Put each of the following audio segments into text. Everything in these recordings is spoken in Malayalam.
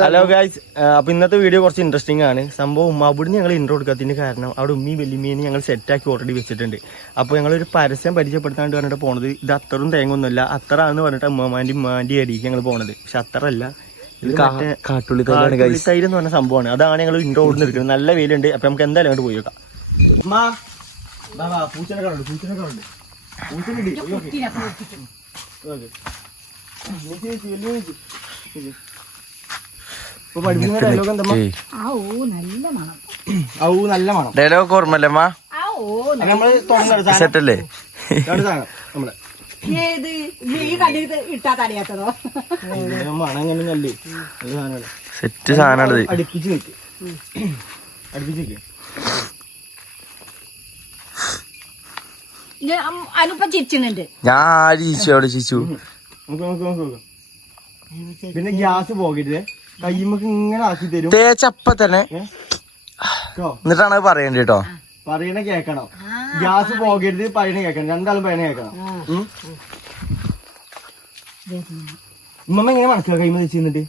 ഹലോ ഗൈസ്, അപ്പൊ ഇന്നത്തെ വീഡിയോ കുറച്ച് ഇൻട്രസ്റ്റിംഗ് ആണ്. സംഭവം അവിടുന്ന് ഞങ്ങൾ ഇൻട്രോ കൊടുക്കാത്തതിന്റെ കാരണം അവിടെ ഉമ്മയും വലിയമ്മേനെ ഞങ്ങൾ സെറ്റാക്കി ഓൾറെഡി വെച്ചിട്ടുണ്ട്. അപ്പോൾ ഞങ്ങളൊരു പരസ്യം പരിചയപ്പെടുത്താണ്ട് പറഞ്ഞിട്ട് പോണത്. ഇത് അത്തറും തേങ്ങൊന്നുമല്ല, അത്തറാന്ന് പറഞ്ഞിട്ട് അമ്മമാൻ്റെയും മാൻ്റെയും അടിക്ക് ഞങ്ങൾ പോണത്. പക്ഷെ അത്തറല്ല, ഇത് കാട്ടുള്ളി തൈര് എന്ന് പറഞ്ഞ സംഭവമാണ്. അതാണ് ഞങ്ങൾ ഇൻട്രോ കൊടുത്ത് നിൽക്കുന്നത്. നല്ല വെയിലുണ്ട്. അപ്പൊ നമുക്ക് എന്തായാലും അങ്ങോട്ട് പോയി വെക്കാം. ഡയലോഗ് ഓർമ്മല്ലേ സെറ്റല്ലേ? സെറ്റ് സാധനമാണത്. ഞാൻ ചിരിച്ചു. പിന്നെ ഗ്യാസ് പോകരുത്, കയ്യുമ്പോ ഇങ്ങനെ ആക്കി തരും. തേച്ചപ്പ തന്നെ എന്നിട്ടാണ് പറയണ്ടേ കേട്ടോ. പറയണ കേക്കണം, ഗ്യാസ് പോകരുത്, പറയണ കേക്കണം, രണ്ടാളും പറയണ കേക്കണം. ഉമ്മ എങ്ങനെ മനസ്സിലാക്കാം കൈമ വെച്ചിരുന്നിട്ട്?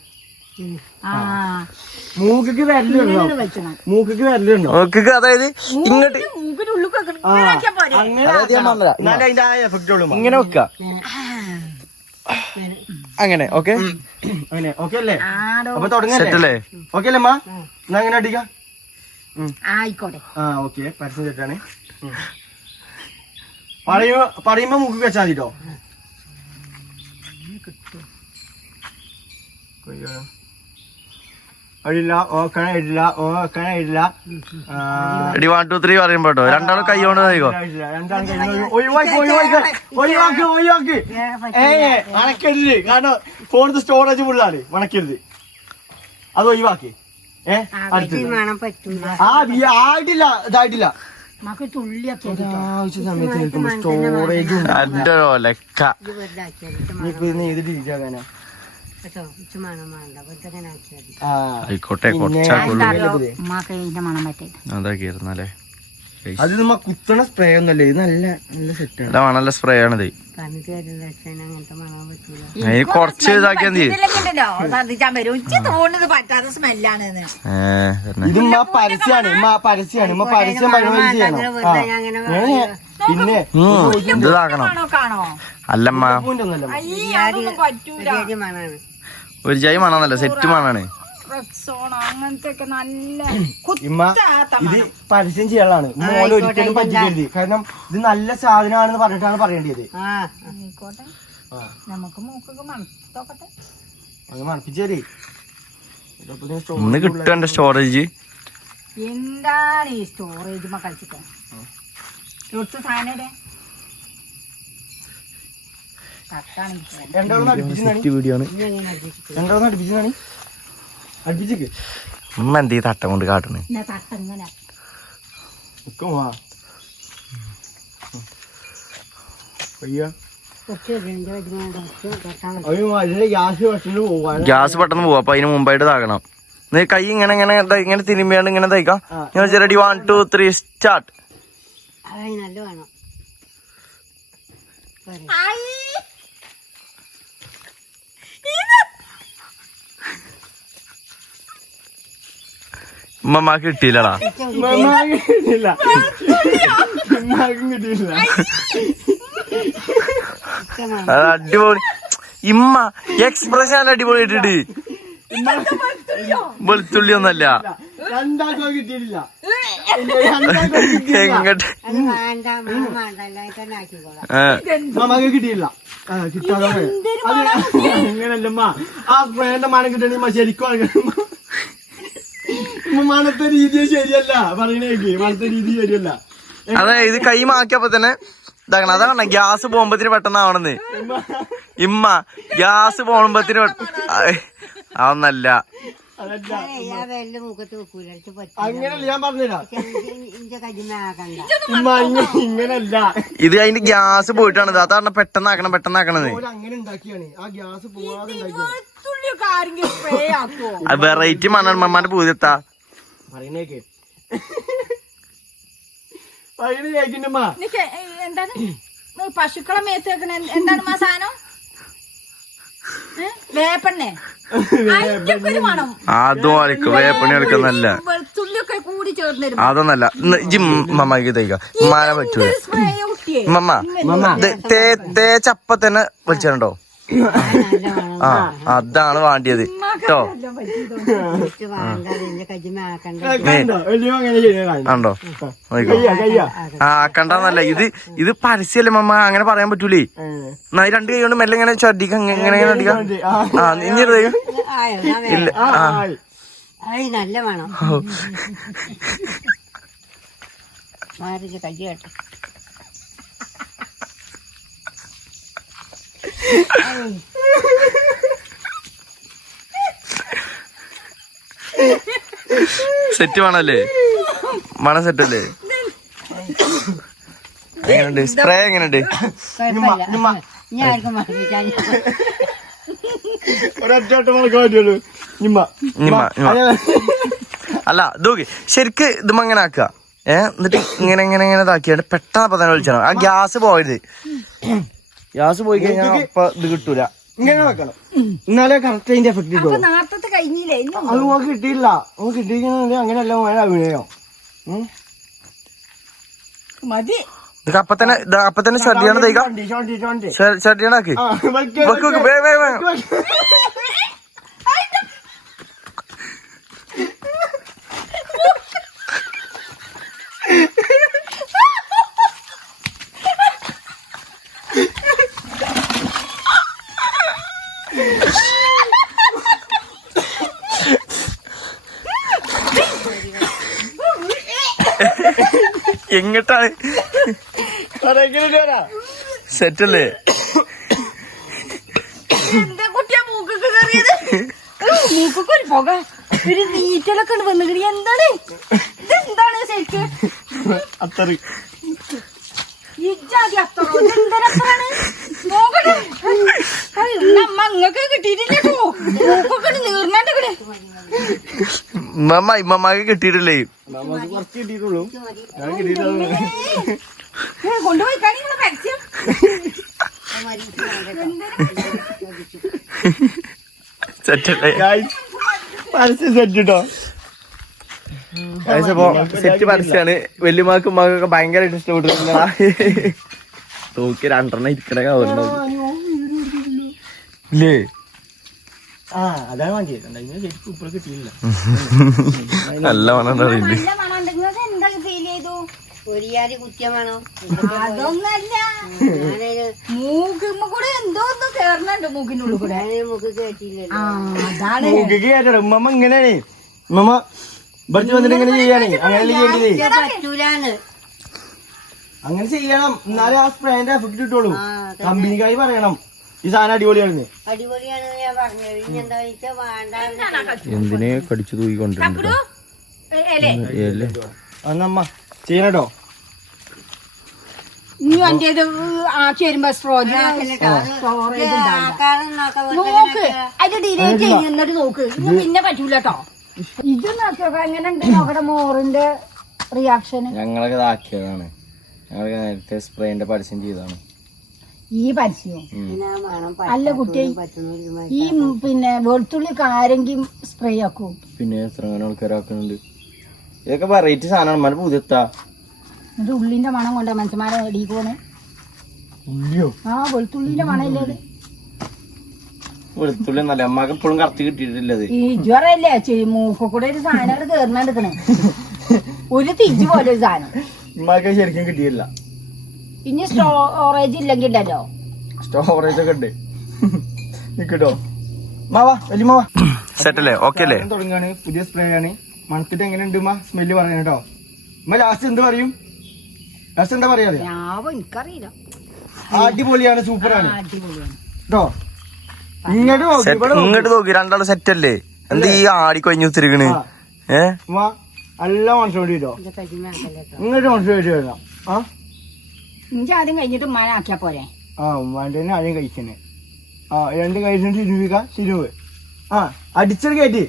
മൂക്കൊക്കെ വരലുണ്ടോ? മൂക്കൊക്കെ വരലുണ്ടോ? മൂക്കൊക്കെ അതായത് ഇങ്ങോട്ട് അതിന്റെ ആ എഫക്റ്റ് ഉള്ളൂ. ഇങ്ങനെ വെക്ക, അങ്ങനെ. ഓക്കെ, അങ്ങനെ ഓക്കെ അല്ലേ? അപ്പൊ തുടങ്ങല്ലേ? ഓക്കെ അല്ലേ അമ്മ? എന്നാ അങ്ങനെ അടിക്കാം. ഓക്കെ, പരസ്യം തെറ്റാണ്. പറയുമ്പോ മൂക്ക് വെച്ചാൽ മതിട്ടോ. ഇടില്ല, ഓക്കണ ഇടില്ല, ഓക്കണ ഇടില്ല. 1 2 3 പറയുമ്പോ രണ്ടാളും കൈ കൊണ്ട് കഴിക്കോ. ഒഴിവാക്ക്. മണക്കരുത്, കാരണം ഫോണിന്റെ സ്റ്റോറേജ് ഫുള്ളാണ്. മണക്കരുത്, അത് ഒഴിവാക്കി. ആയിട്ടില്ല, ഇതായിട്ടില്ല. ആവശ്യ സമയത്ത് നിൽക്കുമ്പോ സ്റ്റോറേജ് ഇതിരിക്കാനാ. ആയിക്കോട്ടെ, അതാക്കിയിരുന്നല്ലേ. അത് നമ്മ കുത്തണ സ്പ്രേ ഒന്നല്ലേ, ഇത് നല്ല നല്ല സെറ്റാണ്. നല്ല സ്പ്രേ ആണിത്. കൊറച്ച് ഇതാക്കിയാ മതി. ഇത് പരസ്യാണ്, പരസ്യം ചെയ്യണം. പിന്നെ ഇതാക്കണം. അല്ലമ്മ, ഒരു ജൈ മണന്നല്ല, സെറ്റ് മണാണ്. ഇത് പരസ്യം ചെയ്യാനുള്ളതാണ്. മോനെ ഒരിക്കലും പറ്റിക്കരുത്, കാരണം ഇത് നല്ല സാധനമാണെന്ന് പറഞ്ഞിട്ടാണ് പറയേണ്ടത്. അത് മണപ്പിച്ചേരി ഇന്ന് കിട്ടും എന്റെ സ്റ്റോറേജ്. എന്താണ് ഈ സ്റ്റോറേജ് കളിച്ചിട്ട് ഉമ്മ എന്തീ തട്ട കൊണ്ട് കാട്ടുന്നു. ഗ്യാസ് പെട്ടെന്ന് പോവാ, അപ്പൊ അതിന് മുമ്പായിട്ട് താക്കണം. കൈ ഇങ്ങനെ ഇങ്ങനെ ഇങ്ങനെ തിരുമ്പിയാണ്ട് ഇങ്ങനെ തയ്ക്കാം. ഞാൻ റെഡി 1 2 3 സ്റ്റാർട്ട്. ഉമ്മമാക്ക് കിട്ടിയില്ലടാ. അടിപൊളി. ഇമ്മ എക്സ്പ്രഷൻ അടിപൊളി ഇട്ടിട്ട്. വെളുത്തുള്ളി ഒന്നല്ല എങ്ങട്ട് കിട്ടിയില്ല. അങ്ങനല്ലമ്മ, ആ സ്പ്രേന്റെ മണം കിട്ടണ ശരിക്കും മണത്തെ രീതി ശരിയല്ല. പറയണേക്ക് മണത്തെ രീതി ശരിയല്ല. അതെ, ഇത് കൈ മാക്കിയപ്പോ തന്നെ ഇതാക്കണം. അതാണ് ഗ്യാസ് പോകുമ്പത്തിന് പെട്ടെന്നാവണെന്ന്. ഇമ്മ ഗ്യാസ് പോകുമ്പത്തിന് അതൊന്നല്ല. അങ്ങനല്ല, ഞാൻ പറഞ്ഞുതരാം. ഇങ്ങനല്ല, ഇത് അതിന്റെ ഗ്യാസ് പോയിട്ടാണ്. അതാണ് പെട്ടെന്നാക്കണം പെട്ടെന്നാക്കണത്. അങ്ങനെ ഉണ്ടാക്കിയാണ് ആ ഗ്യാസ് പോവാതെ. വെറൈറ്റി മണ്ണന്മാരുടെ പൂജെത്താ പറയണേക്ക്. എന്താണ് പശുക്കളെ മേത്ത് വെക്കണ? എന്താണ് സാധനം? വേപ്പെണ്ണേ? അതിന്റെയൊക്കെ ഒരു മണം അതും അരക്കും വേപ്പണി അരക്കുന്നല്ല വെളുത്തുള്ളിയൊക്കെ കൂടി ചേർന്ന് അതൊന്നല്ല മമ്മക്ക് തേക്ക ഉമ്മാനെ പറ്റൂല സ്പ്രേ കുട്ടിയെ മമ്മ തേച്ചപ്പ തന്നെ വിളിച്ചിട്ടുണ്ടോ ആ അതാണ് വേണ്ടിയത് കേട്ടോ ഉണ്ടോ ആക്കണ്ടെന്നല്ല ഇത് പരസ്യല്ലേ മമ്മ അങ്ങനെ പറയാൻ പറ്റൂലേ എന്നാ ഈ 2 കൈ കൊണ്ട് മെല്ലെ ഇങ്ങനെ ചടിക്ക എങ്ങനെ അടിക്കാം ആ ഇനി ഇല്ല നല്ല വേണം കൈ കേട്ടോ സെറ്റ് വേണല്ലേ മണം സെറ്റ് അല്ലേ എങ്ങനെയുണ്ട് സ്പ്രേ എങ്ങനെയുണ്ട് അല്ല ഇതോക്കെ ശരിക്ക് ഇതും അങ്ങനെ ആക്കുക എന്നിട്ട് ഇങ്ങനെ ഇങ്ങനെ ഇങ്ങനെ ഇതാക്കിയാണ് പെട്ടെന്ന് അപ്പൊ തന്നെ വിളിച്ചാണ് ആ ഗ്യാസ് പോയത് ഗ്യാസ് പോയി കഴിഞ്ഞാൽ അപ്പൊ ഇത് കിട്ടൂല ഇങ്ങനെ വെക്കണം എന്നാലേ കറക്റ്റ് അതിന്റെ എഫക്ട് കിട്ടും അത് നമുക്ക് കിട്ടിയില്ല നമുക്ക് കിട്ടിയിരിക്കുന്ന അങ്ങനെയല്ല അഭിനയോ മതി അപ്പൊ തന്നെ ശ്രദ്ധയാണ് തയ്ക്കാം ശ്രദ്ധയാണാക്ക് എങ്ങട്ടാണ് സെറ്റല്ലേ എന്താ കുട്ടിയാ മൂക്കൊക്കെ കയറിയത് മൂക്കൊക്കെ ഒരു പുക ഒരു നീറ്റലൊക്കെ വന്നിട്ട് എന്താണ് ഇതെന്താണ് ശരിക്ക് ഇജാതി അത്തറോ ഇതെന്തരത്താണ് നോക്കട്ടെ അമ്മ അങ്ങക്ക് കിട്ടിയിട്ടില്ലോ മൂക്കൊക്കെ നീർന്നണ്ടേ ഇമ്മക്ക് കിട്ടിയിട്ടില്ലേ കുറച്ച് കിട്ടിയിട്ടുള്ളൂ കൊണ്ടുപോയി കാണിങ്ങളെ പരസ്യം സെറ്റല്ലേ പരസ്യം സെറ്റ് കേട്ടോ സെറ്റ് പരസ്യാണ് വല്യമാക്കും മകൊക്കെ ഭയങ്കരമായിട്ട് ഇഷ്ടപ്പെട്ടിട്ടുണ്ടാ നോക്കി 2 ഇരിക്കണ ഇല്ലേ ആ അതാണ് വേണ്ടിയത് ശരിക്കും ഇപ്പോൾ കിട്ടിയില്ല നല്ല മണം അറിയില്ലേ അതൊന്നല്ല മൂക്കുമ്പോ കൂടെ എന്തോ ഒന്ന് കേറണുണ്ട് മൂക്കിനുള്ളിൽ കൂടെ അതാണ് മൂക്കിക്ക് കേട്ടോ ഉമ്മ ഇങ്ങനെയാണ് ഉമ്മ ഇവിടുത്തെ വന്നിട്ട് ഇങ്ങനെ ചെയ്യാണേ അങ്ങനെ ചെയ്യേണ്ടത് അങ്ങനെ ചെയ്യണം എന്നാലേ ആ സ്പ്രേന്റെ എഫക്ട് കിട്ടുള്ളൂ കമ്പനിക്കായി പറയണം ഈ സാധനം അടിപൊളിയാണ് എന്തിനെ കടിച്ചു തൂക്കിക്കൊണ്ടിരുന്നു അന്നമ്മ ചെയ്യണട്ടോ ഇനി എന്റെ ആക്കി വരുമ്പോ സ്റ്റോറേജ് നോക്ക് അതിന്റെ ഡിലേറ്റ് ചെയ്യുന്നിട്ട് നോക്ക് ഇത് പിന്നെ പറ്റൂല കേട്ടോ ഇത് നോക്കിയൊക്കെ എങ്ങനെ ഉണ്ട് നോക്കട്ടെ മോറിന്റെ റിയാക്ഷന് ഞങ്ങളൊക്കെ ഇതാക്കിയതാണ് ഞങ്ങളൊക്കെ നേരത്തെ സ്പ്രേന്റെ പരസ്യം ചെയ്താണ് ഈ പരസ്യം അല്ല കുട്ടി ഈ പിന്നെ വെളുത്തുള്ളിക്ക് ആരെങ്കിലും സ്പ്രേ ആക്കും പിന്നെ എത്ര ആൾക്കാരാക്കുന്നുണ്ട് ഇതൊക്കെ വെറൈറ്റി സാധനമാണ് മന പുതിയത്താ എന്നിട്ട് ഉള്ളിന്റെ മണം കൊണ്ടാ മനുഷ്യന്മാരെ അടിക്കോണ് ഉള്ളിയോ ആ വെളുത്തുള്ളിന്റെ മണം ഇല്ലേ വെളുത്തുള്ളി എന്നല്ല അമ്മക്ക് എപ്പോഴും കറക്റ്റ് കിട്ടിയിട്ടില്ലത് ഈ ജ്വറല്ലേ മൂക്ക കൂടെ ഒരു സാധനം കേറിനെടുക്കണേ ഒരു തിരിച്ചു പോലെ ഒരു സാധനം ഉമ്മാക്ക് ശരിക്കും കിട്ടിയില്ല ഇനി സ്റ്റോറേജ് ഇല്ലെങ്കിൽ ഉണ്ടല്ലോ സ്റ്റോറേജ് ഒക്കെ ഉണ്ട് നിക്കട്ടോ മാവാ വലിയ മാവാ സെറ്റല്ലേ ഓക്കെ അല്ലേ തുടങ്ങാണ് പുതിയ സ്പ്രേ ആണ് മണത്തിട്ട് എങ്ങനെയുണ്ട് ഉമ്മ സ്മെല്ല് പറയണം കേട്ടോ ഉമ്മ ലാസ്റ്റ് എന്ത് പറയും ലാസ്റ്റ് എന്താ പറയാതെ എനിക്കറിയില്ല അടിപൊളിയാണ് സൂപ്പറാണ് അടിപൊളിയാണ് കേട്ടോ ഇങ്ങോട്ട് നോക്കി 2 സെറ്റ് അല്ലേ എന്ത് ഈ ആടി കൊഞ്ഞു തിരികണ് നല്ല മനസ്സിലോട്ട് കേട്ടോ ഇങ്ങോട്ട് മനസ്സിലോട്ട് വരാം ആ ഇഞ്ചി ആദ്യം കഴിഞ്ഞിട്ട് ഉമ്മാനാക്കിയാ പോരെ ആ ഉമ്മാൻ്റെ തന്നെ ആദ്യം കഴിച്ചനെ ആ 2 കഴിച്ചിട്ട് തിരുവിക്ക തിരുവ് ആ അടിച്ചത് കയറ്റി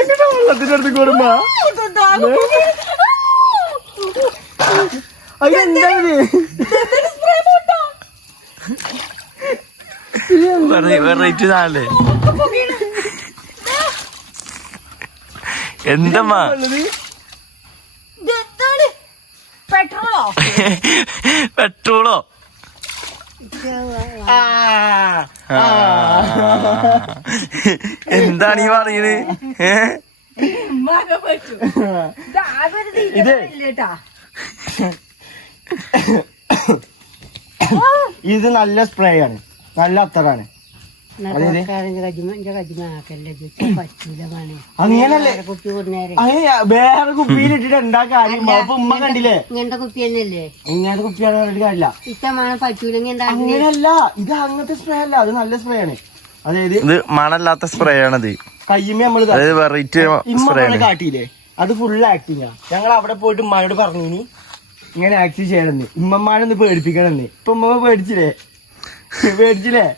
വെള്ളത്തിന്റെ അടുത്ത് കൂടുമ്പോ അതെന്താണ് വെറൈറ്റി സാധനല്ലേ എന്തമ്മാ പെട്രോളോ പെട്രോളോ എന്താണ് ഈ പറയുന്നത്? ഇത് നല്ല സ്പ്രേ ആണ്, നല്ല അത്തറാണ്. അങ്ങനല്ലേ വേറെ കുപ്പിയിലിട്ടിട്ട് എന്താ കാര്യം? അപ്പൊ ഉമ്മ കണ്ടില്ലേ ഇങ്ങനത്തെ കുപ്പി തന്നെയല്ലേ? ഇങ്ങനത്തെ കുപ്പിയാണ് പറഞ്ഞിട്ട് കാര്യമില്ല. ഇഷ്ടമാണ് പറ്റൂലെങ്കിൽ എന്താ? അങ്ങനല്ല, ഇത് അങ്ങനത്തെ സ്പ്രേ അല്ല, അത് നല്ല സ്പ്രേ ആണ്. അതായത് ഇത് മണല്ലാത്ത സ്പ്രേ ആണത്. കയ്യുമ്മ നമ്മള് വെറൈറ്റി സ്പ്രേ ആണ്. കാട്ടിയില്ലേ, അത് ഫുൾ ആക്ടിങ്ങാ. ഞങ്ങൾ അവിടെ പോയിട്ട് ഉമ്മയോട് പറഞ്ഞു ഇനി ഇങ്ങനെ ആക്ട് ചെയ്യണമെന്ന്, ഉമ്മമാനൊന്ന് പേടിപ്പിക്കണമെന്ന്. ഇപ്പൊ ഉമ്മ പേടിച്ചില്ലേ? പേടിച്ചില്ലേ?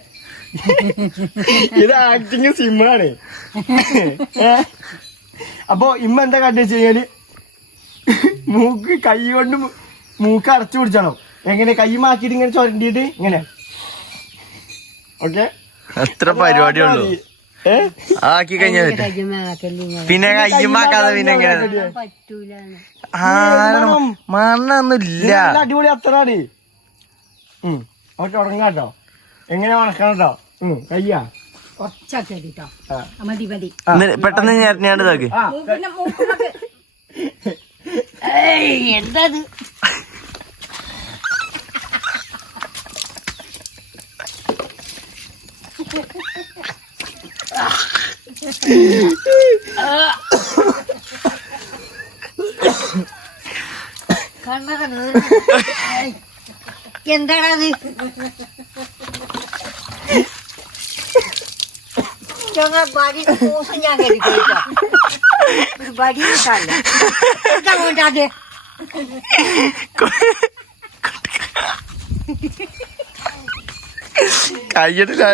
ഇത് ആക്ടിങ് സിമ്മാണ്. അപ്പൊ ഇമ്മ എന്താ കാട്ടി വെച്ച് കഴിഞ്ഞാല് മൂക്ക് കൈ കൊണ്ട് മൂക്ക് അടച്ചു പിടിച്ചണം. എങ്ങനെ കൈ മാക്കിയിട്ട് ഇങ്ങനെ ചൊരണ്ടിട്ട് ഇങ്ങനെ. ഓക്കെ, അത്ര പരിപാടിയുള്ളൂ. ആക്കി കഴിഞ്ഞാ പിന്നെ കയ്യുമാക്കാതെ പിന്നെ എങ്ങനെ? മണ്ണൊന്നുമില്ല. അടിപൊളി അത്രാണ്. അവ തുടങ്ങാട്ടോ, എങ്ങനെ മണക്കണം കേട്ടോ. കയ്യാ ഒച്ചട്ടോ മതി മതി. പെട്ടെന്ന് ഞെരഞ്ഞാണ്ട് ഇതാക്ക്. എന്താ എന്താണത്? ഞങ്ങൾ ബടി ദിവസം ഞാൻ കഴിക്കോ ഒരു ബടി കിട്ടാല്ല. എന്താ കൊണ്ടാത്? കയ്യിട്ടില്ല.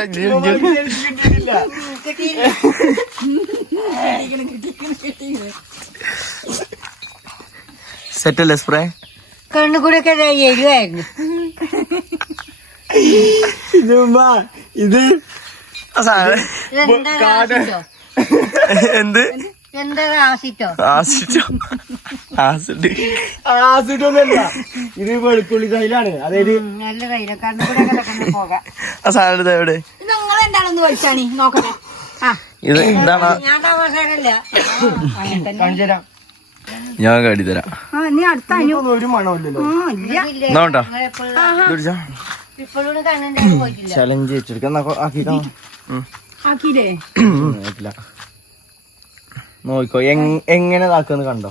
സെറ്റല്ലേ സ്പ്രേ? കണ്ണുകൂടെ ഒക്കെ എഴുവായിരുന്നു. ഇത് എന്ത് എന്താ ആസിറ്റോ? ആസിഡൊന്നുമല്ല, ഇത് വെളുത്തുള്ളി തൈലാണ്. അതായത് നല്ല തൈല. കണ്ണുകൂടെ പോകാം. ആ സാധനം എവിടെ? നിങ്ങൾ എന്താണെന്ന് വലിച്ചാണി നോക്കട്ടെ. ഇത് എന്താണ്? ഞാൻ തമാശല്ല. കാണിച്ചു തരാം, ഞാൻ കാട്ടിത്തരാം. നീ അടുത്ത ഒരു മണമില്ലല്ലോ. നോണ്ടാ ഇപ്പോഴും കണ്ണുണ്ടായി പോയിട്ടില്ല. ചലഞ്ച് വെച്ചെടുക്കാൻ ആക്കിയില്ലേ? നോക്കോ എങ്ങനെ ഇതാക്കുന്നു കണ്ടോ.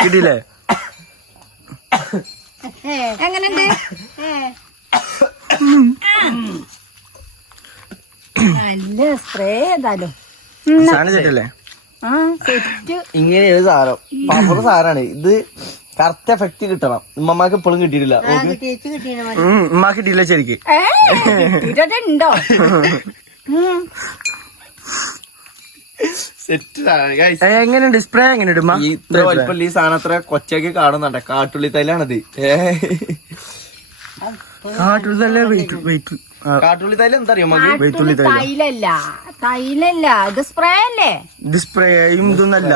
കിട്ടിയില്ലേ? എങ്ങനെയുണ്ട്? നല്ല സ്പ്രേ ഏതായാലും സാധനം സെറ്റല്ലേ? ഇങ്ങനെ ഒരു സാധനം പവർ സാധനമാണ് ഇത്. കറക്റ്റ് എഫക്ട് കിട്ടണം. ഉമ്മമാക്ക് എപ്പോഴും കിട്ടിയിട്ടില്ല. ഉമ്മാക്ക് കിട്ടിയില്ല ശരിക്ക്. ഉണ്ടോ? എങ്ങനെയുണ്ട് സ്പ്രേ? എങ്ങനെയുണ്ട് ഈ സാധനം അത്ര കൊച്ചൊക്കെ കാണുന്നുണ്ട്. കാട്ടുള്ളി തൈലാണത്. കാട്ടുള്ളി തൈല കാട്ടുള്ളി തൈല എന്താ അറിയോ? തൈലല്ല, തൈലല്ല, ഇത് സ്പ്രേ അല്ലേ? ഇത് സ്പ്രേയും ഇതൊന്നല്ല.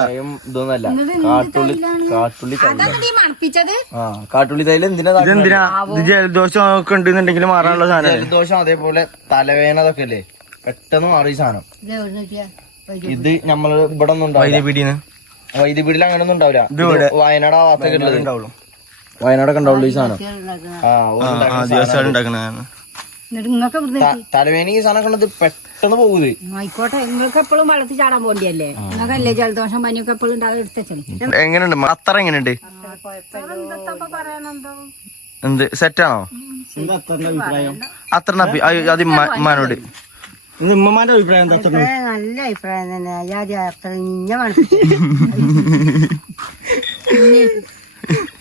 മണപ്പിച്ചത് കാട്ടുള്ളി തൈല എന്തിനാ? ഇതെന്തിനാ? ഇത് ജലദോഷം ഒക്കെ ഉണ്ടെന്നുണ്ടെങ്കിൽ മാറാനുള്ള സാധനം. ജലദോഷം അതേപോലെ തലവേദന അതൊക്കെ അല്ലേ പെട്ടെന്ന് മാറി സാധനം. ഇത് നമ്മള് ഇവിടെ ഒന്നും ഉണ്ടാവില്ല. വൈദ്യുപീടിയിൽ അങ്ങനെ ഒന്നും ഉണ്ടാവില്ല. വയനാട് ആ ഭാഗത്തൊക്കെ ഉണ്ടാവുള്ളൂ. വയനാടൊക്കെ ഉണ്ടാവുള്ളൂ ഈ സാധനം. തലവേദന ഈ സാധനം കണ്ടത് പെട്ടെന്ന് പോകുന്നത്. ആയിക്കോട്ടെ, നിങ്ങൾക്ക് എപ്പോഴും വെള്ളത്തിൽ ചാടാൻ പോണ്ടിയല്ലേ? നിങ്ങൾക്കല്ലേ ജലദോഷം പനിയൊക്കെ എപ്പോഴും എടുത്തേ. എങ്ങനെയുണ്ട് അത്ര? എങ്ങനെയുണ്ട്? എന്ത് സെറ്റാണോ? അത്ര അത് ഉമ്മാനോട്. ഉമ്മമാന്റെ അഭിപ്രായം എന്താ? നല്ല അഭിപ്രായം തന്നെ. അത്ര ഇഞ്ഞ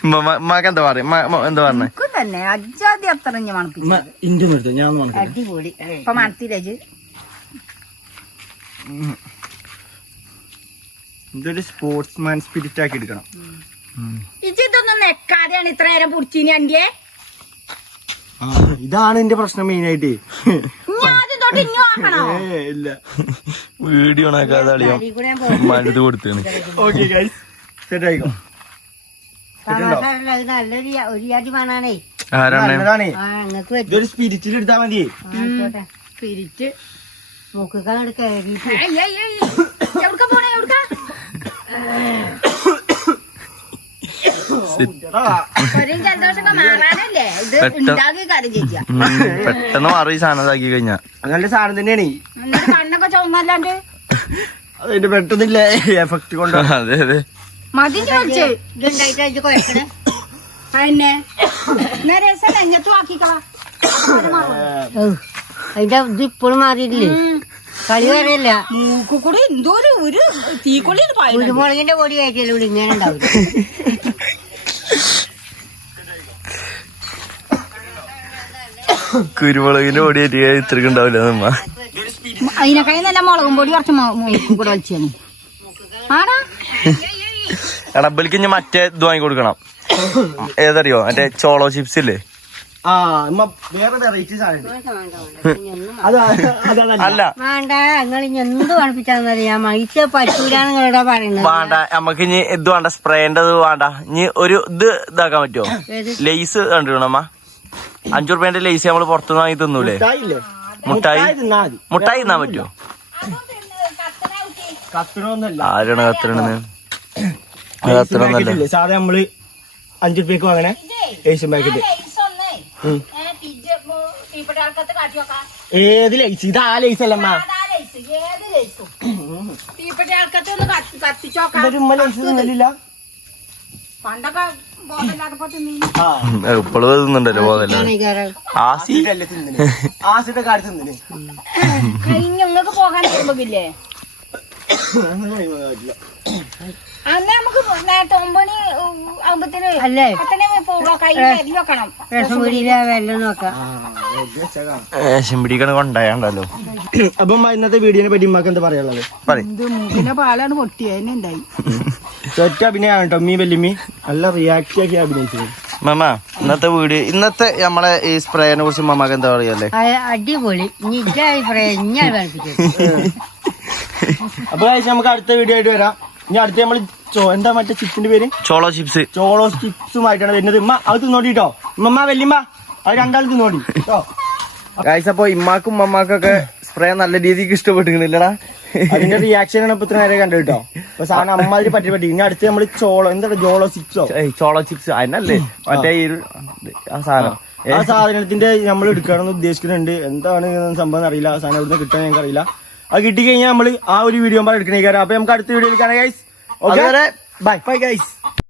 ഉമ്മാക്ക് എന്താ പറയാ എന്താ പറഞ്ഞേ? എനിക്കും തന്നെ അജാതി അത്ര ഞാൻ മണപ്പിച്ചു. ഇഞ്ചി നിർത്തും ഞാൻ മണക്കാം. അടിപൊളി. ഇപ്പൊ മണത്തില്ലേ? ഇതൊരു സ്പോർട്സ്മാൻ സ്പിരിറ്റ് ആക്കി എടുക്കണം. ഇതൊന്നും നെക്കാതെയാണ് ഇത്ര നേരം പുടിച്ചിനി അണ്ടിയെ. ഇതാണ് എന്റെ പ്രശ്നം മെയിൻ ആയിട്ട്. ആദ്യം തൊട്ട് ഇഞ്ഞു ആക്കണോ? ഇല്ല, വീഡിയോ ഉമ്മാൻ്റെ കൊടുത്തേണ്. ഓക്കെ ഗൈസ്, സെറ്റ് ആയിക്കോ. നല്ലൊരു ഒരു ജാതി മണാണേ. ആരാണ്? ഇതൊരു സ്പിരിറ്റിൽ എടുത്താ മതി. സ്പിരിറ്റ് മൂക്കങ്ങോട്ട് കയറിയിട്ട് എവിടക്ക പോണേ? എവിടക്ക ജലദോഷമൊക്കെ മാറാനല്ലേ ഇത് ഉണ്ടാക്കി കാര്യം ചെയ്യാ. പെട്ടെന്ന് മാറി ഈ സാധനം ഇതാക്കി കഴിഞ്ഞാ നല്ല സാധനം തന്നെയാണ്. കണ്ണൊക്കെ ചുവന്നല്ലാണ്ട് അതിന്റെ പെട്ടെന്നില്ല എഫക്ട് കൊണ്ട്. അതെ അതെ, മതി ചോദിച്ചു ഇതുണ്ടായിട്ട് കുഴക്കണേ. പിന്നെ രസം എങ്ങത്തും ആക്കിക്കളാ. അതിന്റെ ഇത് ഇപ്പോഴും മാറിയിട്ടില്ലേ? കളി വരെയല്ല. മൂക്കുകൂടി എന്തോ ഒരു തീക്കൊള്ളി കുരുമുളകിന്റെ പൊടി കയറ്റിയാലും കൂടി ഇങ്ങനെ ഉണ്ടാവില്ല. കുരുമുളകിന്റെ പൊടി ഇത്രക്ക് ഉണ്ടാവില്ല നമ്മ. അതിനൊക്കെ നല്ല മുളകും പൊടി കുറച്ച് മൂക്കും കൂടെ വലിച്ചാണ്. ആടാ എടബലിക്ക് ഇനി മറ്റേ ഇത് വാങ്ങി കൊടുക്കണം. ഏതറിയോ? മറ്റേ ചോളോ ചിപ്സ് ഇല്ലേ? വേറെ വെറൈറ്റി സാധനം. അല്ല വേണ്ട, നിങ്ങൾ ഇനി എന്ത് പഠിപ്പിച്ചാന്നറിയാം. ഞാൻ മൈച്ച പറ്റൂലാന്ന് നിങ്ങളുടെ പറയുന്നത്. വേണ്ട, നമ്മക്ക് ഇനി ഇത് വേണ്ട, സ്പ്രേന്റെ ഇത് വേണ്ട. ഇനി ഒരു ഇത് ഇതാക്കാൻ പറ്റുമോ? ലേസ് കണ്ടിരണമ്മ, 5 റുപ്യന്റെ ലേസ് നമ്മള് പുറത്തുനിന്ന് വാങ്ങി തിന്നൂലേ? മുട്ടായി തിന്നാൻ പറ്റുമോ? ആരാണ് കത്തണെന്ന്? കത്തണെന്നല്ല, സാധാ നമ്മള് 5 റുപ്യക്ക് വാങ്ങണേ ഏഷ്യൻ പാക്കറ്റ്. ഏത് ലൈസ്? ഇത് ആ ലൈസ് അല്ലമ്മ. പണ്ടൊക്കെ ഇപ്പോഴും തിന്നുണ്ടല്ലോ ബോധല്ല. ആസിന്റെ കാര്യം തിന്നില്ലേ? നിങ്ങൾക്ക് പോകാൻ കഴിയുമ്പോല്ലേ? അന്ന് നമുക്ക് നേരത്തെ 9 മണി ആകുമ്പത്തിന് അല്ലേ പോകാം. കൈ അരി വെക്കണം. രസം പൊടിയിലെ വെള്ളം നോക്കാം. റേഷൻ പിടിക്കണ കൊണ്ടായണ്ടല്ലോ. അപ്പം ഇന്നത്തെ വീഡിയോനെ പറ്റി ഉമ്മക്ക് എന്താ പറയാനുള്ളത്? മൂക്കിന്റെ പാലാണ് പൊട്ടിയ ഉണ്ടായി. ഒറ്റ അഭിനയാണ് കേട്ടോ. മീ വല്യമ്മി നല്ല റിയാക്ട് ആക്കി അഭിനയിച്ചത്. മമ്മ, ഇന്നത്തെ നമ്മളെ ഈ സ്പ്രേനെ കുറിച്ച് മമ്മക്ക് എന്താ പറയാല്ലേ? അടിപൊളി. ഇനി അഭിപ്രായം ഞാൻ പഠിപ്പിച്ചു. അപ്പൊ നമുക്ക് അടുത്ത വീഡിയോ ആയിട്ട് വരാം. ഇനി അടുത്ത നമ്മള് എന്താ മറ്റേ ചിപ്സിന്റെ പേര്? ചോളോ ചിപ്സ്. ചോളോ ചിപ്സുമായിട്ടാണ് വരുന്നത്. ഉമ്മ അത് തിന്നോട്ടിട്ടോ. ഉമ്മ വല്യമ്മ അത് രണ്ടാളും തിന്നോടി കേട്ടോ. ഗൈസ്, അപ്പൊ ഇമ്മാക്കും ഉമ്മമാക്കൊക്കെ സ്പ്രേ നല്ല രീതിക്ക് ഇഷ്ടപ്പെട്ടില്ലടാ. അതിന്റെ റിയാക്ഷൻ ആണ് ഇപ്പൊ ഇത്ര നേരെ കണ്ടു കേട്ടോ. അപ്പൊ സാധനം അമ്മാതിരി പറ്റി. ഇനി അടുത്ത് നമ്മള് എന്താ ജോളോ ചിപ്സോ? ചോളോ ചിപ്സ് അതിനല്ലേ മറ്റേ ആ സാധനം. ആ സാധനത്തിന്റെ നമ്മൾ എടുക്കണമെന്ന് ഉദ്ദേശിക്കുന്നുണ്ട്. എന്താണ് സംഭവം അറിയില്ല. ആ സാധനം എവിടുന്ന് കിട്ടാൻ ഞങ്ങൾക്ക് അറിയില്ല. അത് കിട്ടിക്കഴിഞ്ഞാൽ നമ്മള് ആ ഒരു വീഡിയോ എടുക്കണേ. അപ്പൊ നമുക്ക് അടുത്ത വീഡിയോയിൽ കാണാം guys. Okay, bye bye guys.